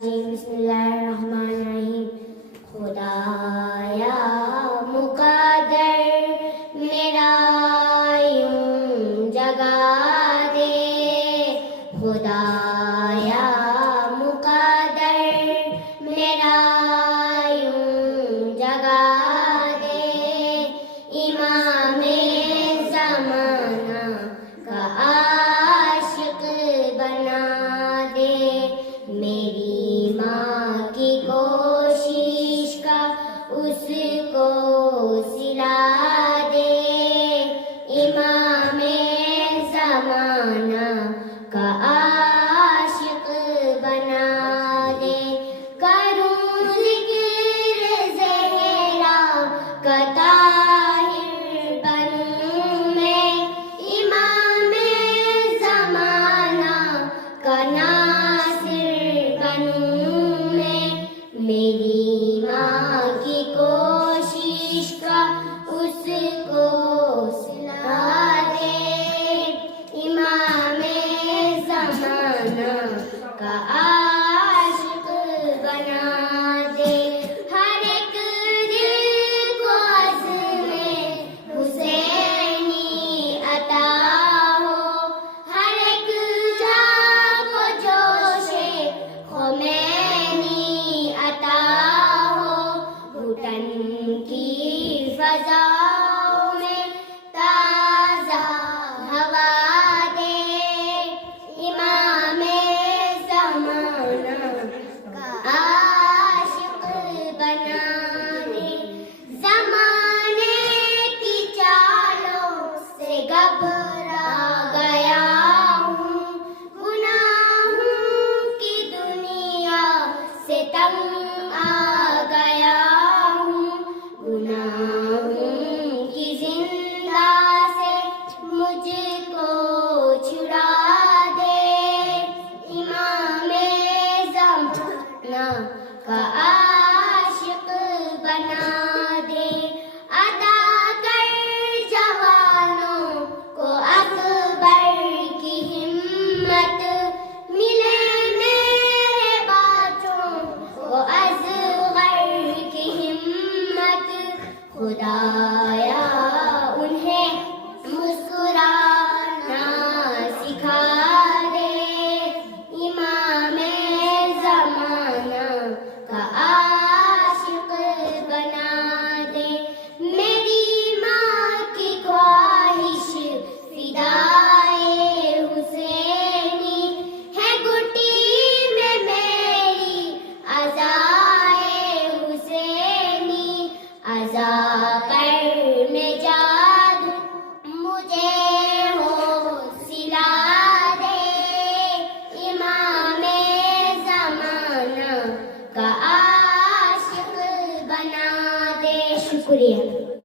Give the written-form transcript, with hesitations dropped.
بسم اللہ الرحمن الرحیم. خدایا مقدر میرا یوں جگا دے، خدایا مقدر میرا یوں جگا دے، امام زمانہ کا عاشق بنا دے، میری ماں کی کوشش کا اس کو سلا دے، امام زمانہ کا عاشق بنا دے، کروں ذکر زہرا کا طاہر بنوں میں، امام زمانہ کا ناصر بنوں میں، میری ماں کی کوشش کا اس کو سلا دے، امام زمانہ کا عاشق بنا دے، ہر ایک دل کو عزم حسینی عطا ہو، ہر ایک جان کو جوش خمینی عطا ہو، گھٹن کی فضاؤں میں تازہ ہوا دے، امام زمانہ کا عاشق بنا دے، زمانے کی چالوں سے گھبرا گیا ہوں، گناہوں کی دنیا سے تنگ آ گیا ہوں، گناہوں کی زندہ سے مجھ کو چھڑا دے، امام زمانہ کا عاشق بنا دے، عطا کر جوانوں کو اکبر کی ہمت، ملے میرے بچوں کو اصغر کی ہمت، خدایا انہیں مسکرانا سکھا دے، امام زمانہ کا عاشق بنا دے، میری ماں کی خواہش فدائے حسینی ہے، گھٹی میں میری عزائے حسینی، عزا پر میں جادو مجھے حوصلہ دے، امام زمانہ کا عاشق بنا دے. شکریہ.